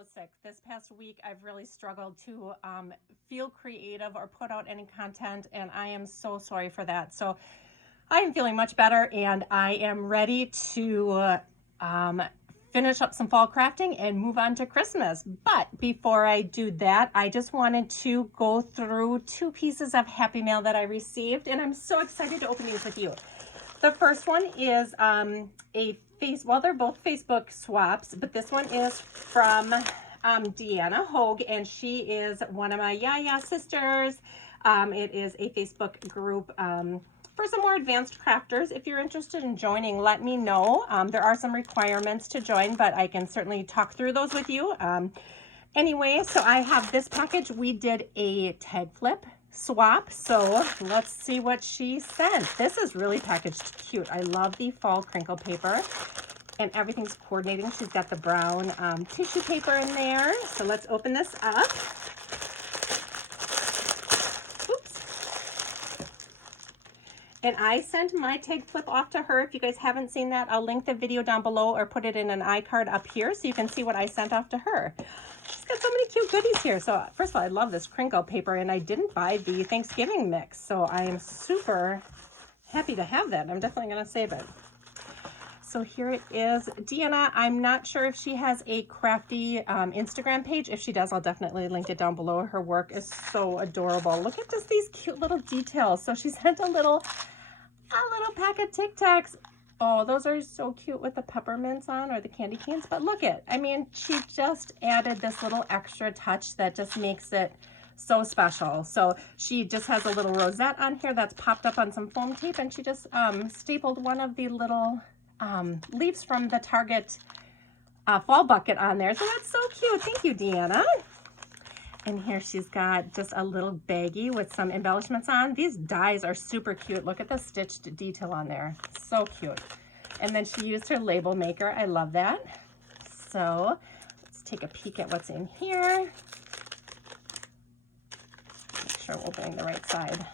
so sick. This past week, I've really struggled to feel creative or put out any content, and I am so sorry for that. So I am feeling much better, and I am ready to finish up some fall crafting and move on to Christmas. But before I do that, I just wanted to go through 2 pieces of Happy Mail that I received, and I'm so excited to open these with you. The first one is they're both Facebook swaps, but this one is from Deanna Hogue, and she is one of my Yaya sisters. It is a Facebook group for some more advanced crafters. If you're interested in joining, let me know. There are some requirements to join, but I can certainly talk through those with you. Anyway, so I have this package. We did a tag flip swap, so let's see what she sent. This is really packaged cute. I love the fall crinkle paper, and everything's coordinating. She's got the brown tissue paper in there. So let's open this up. Oops. And I sent my tag flip off to her. If you guys haven't seen that, I'll link the video down below or put it in an iCard up here so you can see what I sent off to her. She's got so many cute goodies here. So first of all, I love this crinkle paper, and I didn't buy the Thanksgiving mix, so I am super happy to have that. I'm definitely going to save it. So here it is. Deanna, I'm not sure if she has a crafty Instagram page. If she does, I'll definitely link it down below. Her work is so adorable. Look at just these cute little details. So she sent a little pack of Tic Tacs. Oh, those are so cute with the peppermints on, or the candy canes. But look at, I mean, she just added this little extra touch that just makes it so special. So she just has a little rosette on here that's popped up on some foam tape, and she just stapled one of the little leaves from the Target fall bucket on there. So that's so cute. Thank you, Deanna. And here she's got just a little baggie with some embellishments on. These dies are super cute. Look at the stitched detail on there. So cute. And then she used her label maker. I love that. So let's take a peek at what's in here. Make sure we're opening the right side.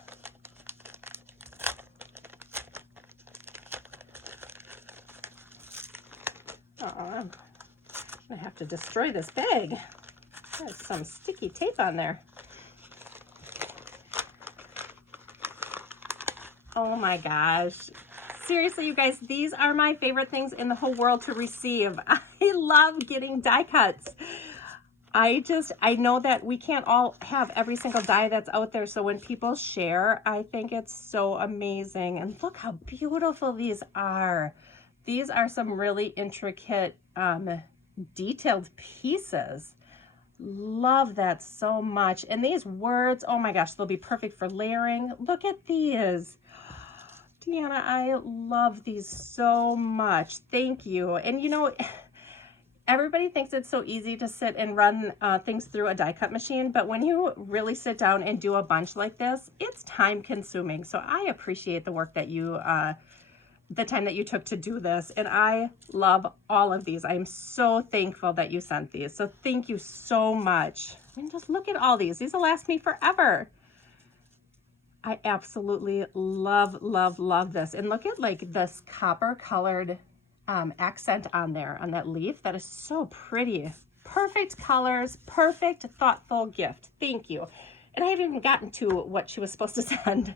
I'm gonna have to destroy this bag. There's some sticky tape on there. Oh my gosh. Seriously, you guys, these are my favorite things in the whole world to receive. I love getting die cuts. I know that we can't all have every single die that's out there, so when people share, I think it's so amazing. And look how beautiful these are. These are some really intricate, detailed pieces. Love that so much. And these words, oh my gosh, they'll be perfect for layering. Look at these. Deanna, I love these so much. Thank you. And you know, everybody thinks it's so easy to sit and run things through a die cut machine, but when you really sit down and do a bunch like this, it's time consuming. So I appreciate the work that you the time that you took to do this, and I love all of these. I'm so thankful that you sent these, so thank you so much. And just look at all these will last me forever. I absolutely love this. And look at like this copper colored accent on there on that leaf. That is so pretty. Perfect colors, perfect thoughtful gift. Thank you. And I haven't even gotten to what she was supposed to send.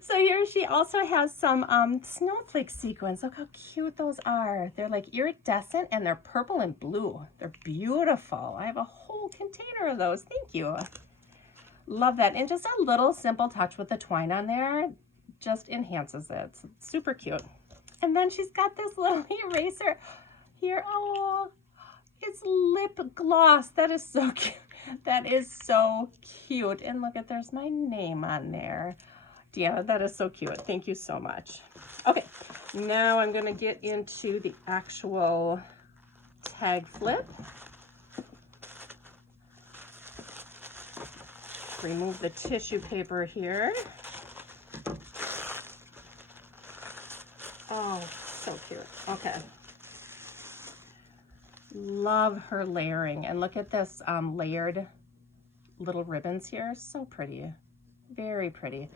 So here she also has some snowflake sequins. Look how cute those are. They're like iridescent, and they're purple and blue. They're beautiful. I have a whole container of those. Thank you. Love that. And just a little simple touch with the twine on there just enhances it. It's super cute. And then she's got this little eraser here. Oh, it's lip gloss. That is so cute. That is so cute. And look at, there's my name on there. Deanna, that is so cute. Thank you so much. Okay, now I'm going to get into the actual tag flip. Remove the tissue paper here. Oh, so cute. Okay. Love her layering, and look at this layered little ribbons here. So pretty, very pretty.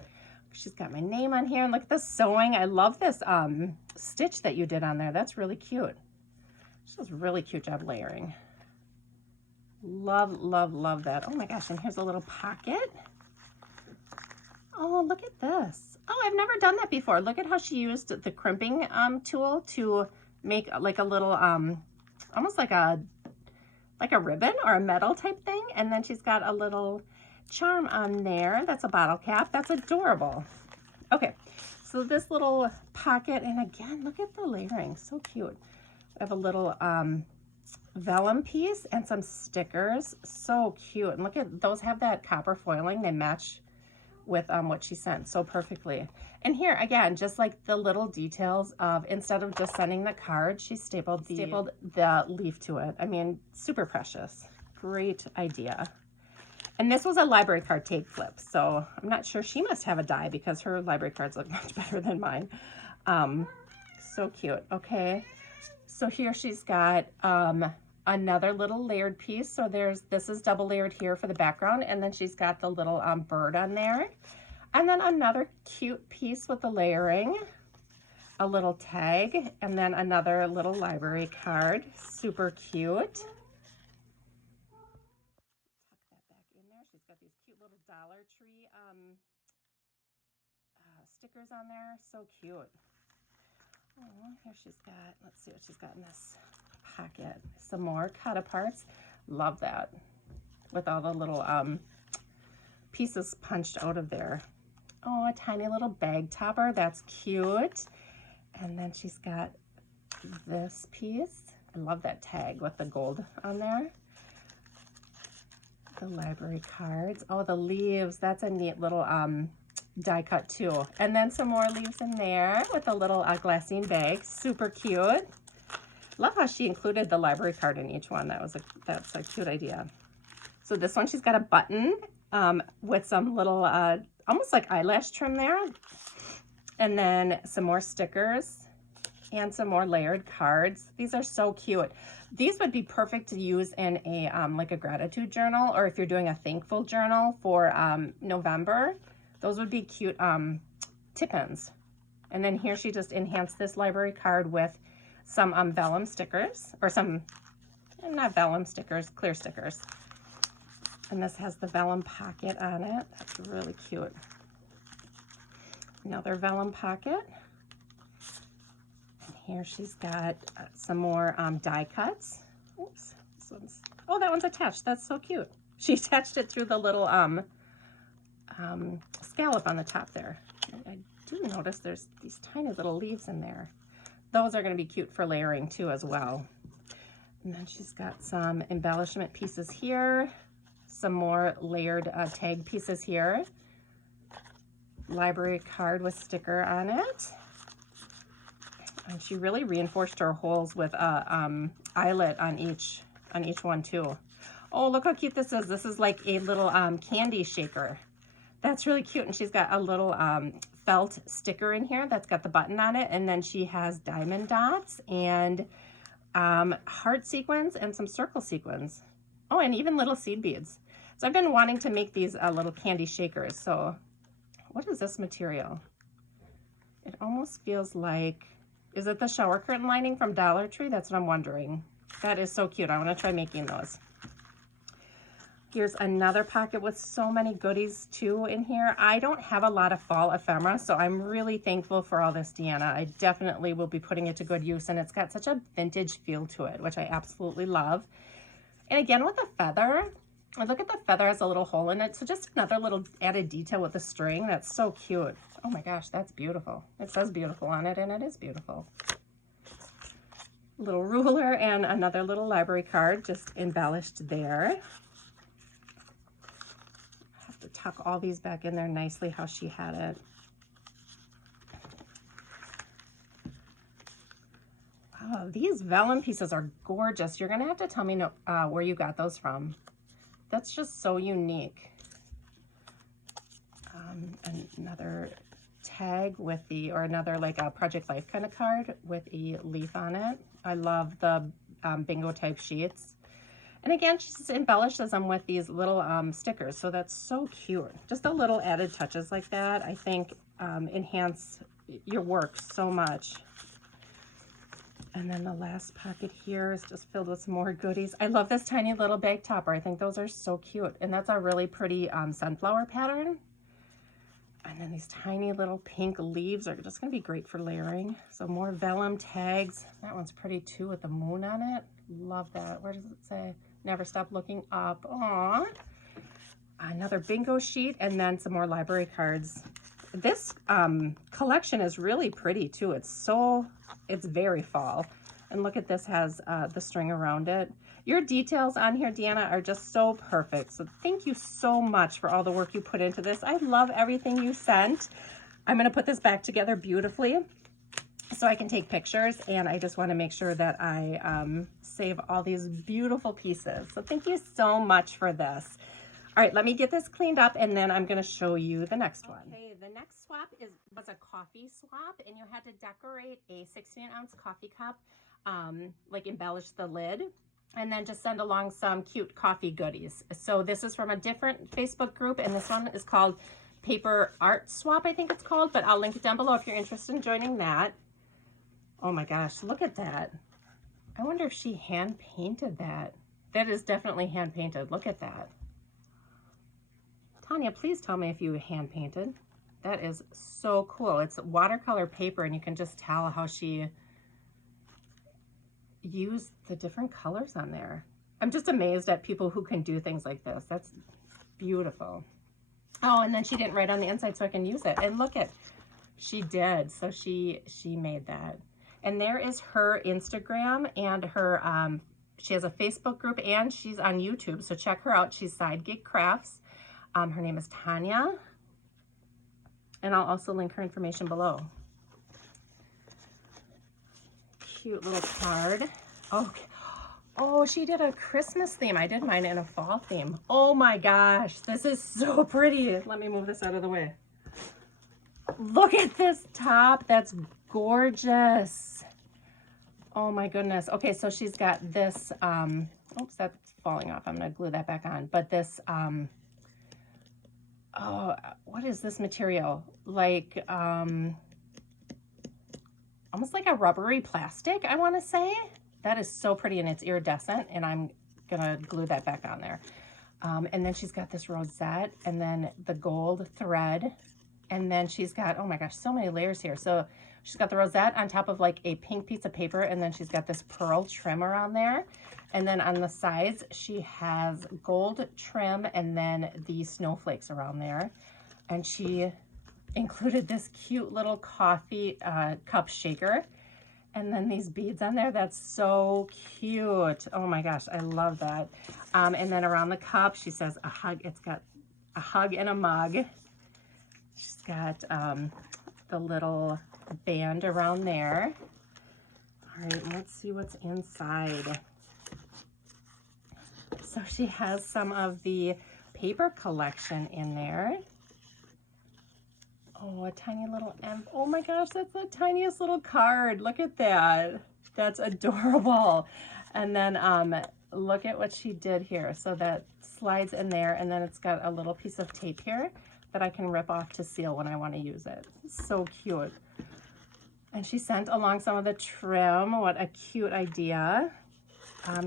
She's got my name on here, and look at the sewing. I love this stitch that you did on there. That's really cute. She does a really cute job layering. Love, love, love that. Oh my gosh, and here's a little pocket. Oh, look at this. Oh, I've never done that before. Look at how she used the crimping tool to make like a little, almost like a ribbon or a metal type thing. And then she's got a little charm on there. That's a bottle cap. That's adorable. Okay, so this little pocket, and again, look at the layering, so cute. I have a little vellum piece and some stickers, so cute. And look at those, have that copper foiling. They match with what she sent so perfectly. And here again, just like the little details of, instead of just sending the card, she stapled the leaf to it. I mean, super precious. Great idea. And this was a library card tape flip, so I'm not sure, she must have a die because her library cards look much better than mine. So cute. Okay, so here she's got another little layered piece. So this is double layered here for the background, and then she's got the little bird on there. And then another cute piece with the layering, a little tag, and then another little library card. Super cute. She's got these cute little Dollar Tree stickers on there. So cute. Oh, here she's got, let's see what she's got in this pocket. Some more cut aparts. Love that. With all the little pieces punched out of there. Oh, a tiny little bag topper. That's cute. And then she's got this piece. I love that tag with the gold on there. The library cards. Oh, the leaves. That's a neat little die cut too. And then some more leaves in there with a little glassine bag. Super cute. Love how she included the library card in each one. That's a cute idea. So this one, she's got a button with some little almost like eyelash trim there. And then some more stickers and some more layered cards. These are so cute. These would be perfect to use in a like a gratitude journal, or if you're doing a thankful journal for November. Those would be cute tip-ins. And then here she just enhanced this library card with some vellum stickers, or some, not vellum stickers, clear stickers. And this has the vellum pocket on it. That's really cute. Another vellum pocket. And here she's got some more die cuts. Oops, this one's, oh, that one's attached. That's so cute. She attached it through the little scallop on the top there. I do notice there's these tiny little leaves in there. Those are going to be cute for layering too as well. And then she's got some embellishment pieces here, some more layered tag pieces here, library card with sticker on it. And she really reinforced her holes with a eyelet on each one too. Oh, look how cute this is. This is like a little candy shaker. That's really cute. And she's got a little felt sticker in here that's got the button on it. And then she has diamond dots and heart sequins and some circle sequins. Oh, and even little seed beads. So I've been wanting to make these little candy shakers. So what is this material? It almost feels like, is it the shower curtain lining from Dollar Tree? That's what I'm wondering. That is so cute. I want to try making those. Here's another pocket with so many goodies too in here. I don't have a lot of fall ephemera, so I'm really thankful for all this, Deanna. I definitely will be putting it to good use, and it's got such a vintage feel to it, which I absolutely love. And again, with the feather, look at the feather has a little hole in it, so just another little added detail with the string. That's so cute. Oh my gosh, that's beautiful. It says beautiful on it, and it is beautiful. Little ruler and another little library card just embellished there. To tuck all these back in there nicely how she had it. Wow, these vellum pieces are gorgeous. You're gonna have to tell me where you got those from. That's just so unique. Another tag with the, or another like a Project Life kind of card with a leaf on it. I love the bingo type sheets. And again, she just embellishes them with these little stickers. So that's so cute. Just a little added touches like that, I think, enhance your work so much. And then the last pocket here is just filled with some more goodies. I love this tiny little bag topper. I think those are so cute. And that's a really pretty sunflower pattern. And then these tiny little pink leaves are just gonna be great for layering. So more vellum tags. That one's pretty too with the moon on it. Love that. Where does it say? Never stop looking up. Aww. Another bingo sheet, and then some more library cards. This collection is really pretty too. It's very fall. And look at this, has the string around it. Your details on here, Deanna, are just so perfect. So thank you so much for all the work you put into this. I love everything you sent. I'm gonna put this back together beautifully so I can take pictures, and I just wanna make sure that I save all these beautiful pieces. So thank you so much for this. All right, let me get this cleaned up, and then I'm gonna show you the next one. Okay, the next swap was a coffee swap, and you had to decorate a 16-ounce coffee cup, like embellish the lid, and then just send along some cute coffee goodies. So this is from a different Facebook group, and this one is called Paper Art Swap, I think it's called, but I'll link it down below if you're interested in joining that. Oh my gosh, look at that. I wonder if she hand painted that. That is definitely hand painted. Look at that. Tanya, please tell me if you hand painted. That is so cool. It's watercolor paper, and you can just tell how she used the different colors on there. I'm just amazed at people who can do things like this. That's beautiful. Oh, and then she didn't write on the inside so I can use it. And look at, she did. So she made that. And there is her Instagram, and her, she has a Facebook group, and she's on YouTube. So check her out. She's Side Gig Crafts. Her name is Tanya, and I'll also link her information below. Cute little card. Oh, she did a Christmas theme. I did mine in a fall theme. Oh my gosh, this is so pretty. Let me move this out of the way. Look at this top. That's gorgeous. Oh my goodness. Okay, so she's got this, oops, that's falling off. I'm gonna glue that back on. But this, oh, what is this material? Like, almost like a rubbery plastic, I want to say. That is so pretty, and it's iridescent, and I'm gonna glue that back on there. And then she's got this rosette, and then the gold thread, and then she's got, oh my gosh, so many layers here. So she's got the rosette on top of like a pink piece of paper, and then she's got this pearl trim around there. And then on the sides, she has gold trim, and then the snowflakes around there. And she included this cute little coffee cup shaker, and then these beads on there. That's so cute. Oh my gosh, I love that. And then around the cup, she says a hug. It's got a hug and a mug. She's got the little band around there. All right, let's see what's inside. So she has some of the paper collection in there. Oh, a tiny little oh my gosh, that's the tiniest little card. Look at that. That's adorable. And then look at what she did here. So that slides in there, and then it's got a little piece of tape here that I can rip off to seal when I want to use it. So cute. And she sent along some of the trim. What a cute idea.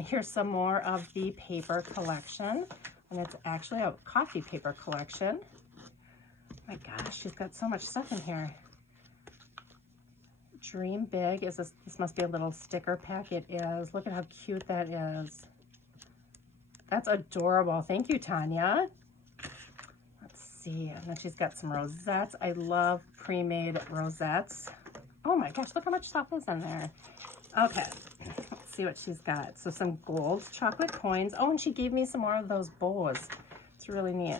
Here's some more of the paper collection, and it's actually a coffee paper collection. Oh my gosh, she's got so much stuff in here. Dream Big. Is this must be a little sticker pack. It is. Look at how cute that is. That's adorable. Thank you, Tanya. Let's see. And then she's got some rosettes. I love pre-made rosettes. Oh my gosh, look how much stuff is in there. Okay, let's see what she's got. So some gold chocolate coins. Oh, and she gave me some more of those bows. It's really neat.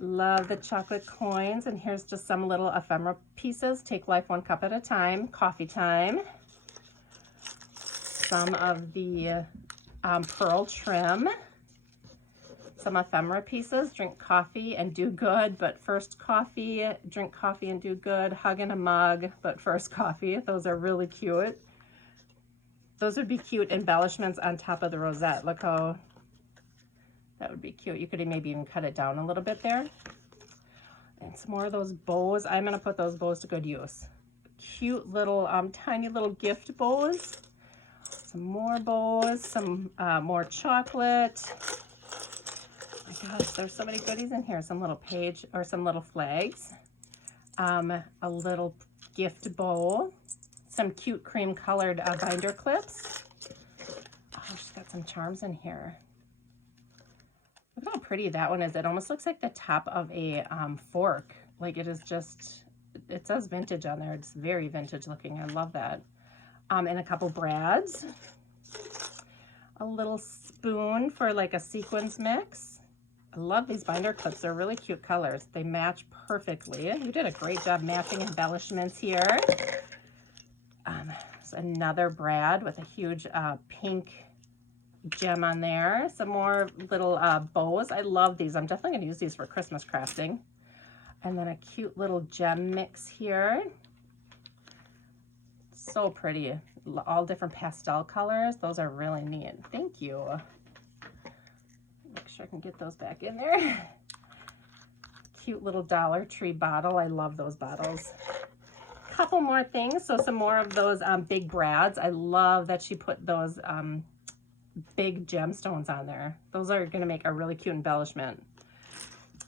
Love the chocolate coins. And here's just some little ephemera pieces. Take life one cup at a time. Coffee time. Some of the pearl trim. Some ephemera pieces. Drink coffee and do good, but first coffee. Drink coffee and do good. Hug in a mug, but first coffee. Those are really cute. Those would be cute embellishments on top of the rosette. Look how that would be cute. You could maybe even cut it down a little bit there. And some more of those bows. I'm going to put those bows to good use. cute little, tiny little gift bows. Some more bows, some more chocolate. Oh my gosh, there's so many goodies in here. Some little page or some little flags. A little gift bowl. Some cute cream colored binder clips. Oh, she's got some charms in here. Look how pretty that one is. It almost looks like the top of a fork. Like it is just, it says vintage on there. It's very vintage looking. I love that. And a couple brads. A little spoon for like a sequins mix. I love these binder clips. They're really cute colors. They match perfectly. You did a great job matching embellishments here. Another brad with a huge pink gem on there. Some more little bows. I love these. I'm definitely going to use these for Christmas crafting. And then a cute little gem mix here. So pretty. All different pastel colors. Those are really neat. Thank you. Make sure I can get those back in there. Cute little Dollar Tree bottle. I love those bottles. Couple more things. So some more of those big brads. I love that she put those big gemstones on there. Those are going to make a really cute embellishment.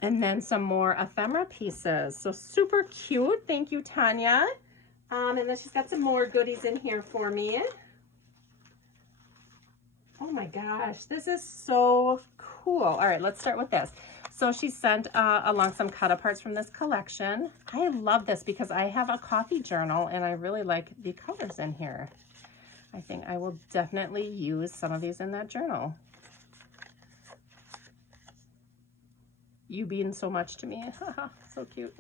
And then some more ephemera pieces. So super cute. Thank you, Tanya. And then she's got some more goodies in here for me. Oh my gosh, this is so cool. All right, let's start with this. So she sent along some cut aparts from this collection. I love this because I have a coffee journal and I really like the colors in here. I think I will definitely use some of these in that journal. You mean so much to me. So cute.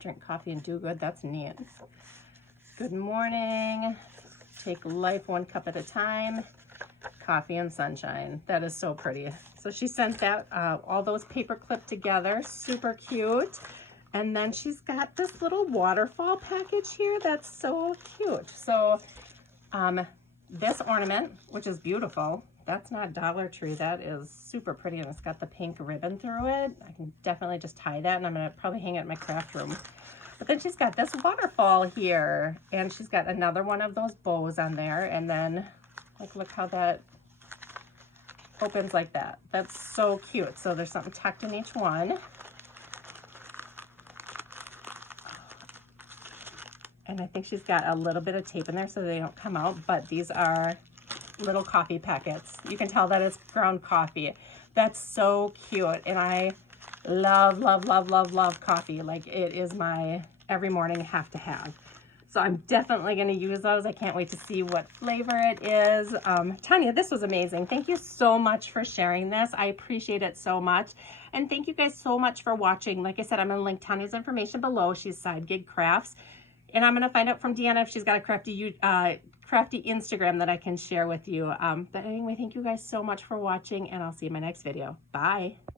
Drink coffee and do good. That's neat. Good morning. Take life one cup at a time. Coffee and sunshine. That is so pretty. So she sent that, all those paper clipped together. Super cute. And then she's got this little waterfall package here. That's so cute. So this ornament, which is beautiful, that's not Dollar Tree. That is super pretty, and it's got the pink ribbon through it. I can definitely just tie that, and I'm gonna probably hang it in my craft room. But then she's got this waterfall here, and she's got another one of those bows on there, and then like look how that opens like that. That's so cute. So there's something tucked in each one. And I think she's got a little bit of tape in there so they don't come out, but these are little coffee packets. You can tell that it's ground coffee. That's so cute. And I love, love, love, love, love coffee. Like it is my every morning have to have. So I'm definitely going to use those. I can't wait to see what flavor it is. Tanya, this was amazing. Thank you so much for sharing this. I appreciate it so much. And thank you guys so much for watching. Like I said, I'm going to link Tanya's information below. She's Side Gig Crafts. And I'm going to find out from Deanna if she's got a crafty Instagram that I can share with you. But anyway, thank you guys so much for watching, and I'll see you in my next video. Bye.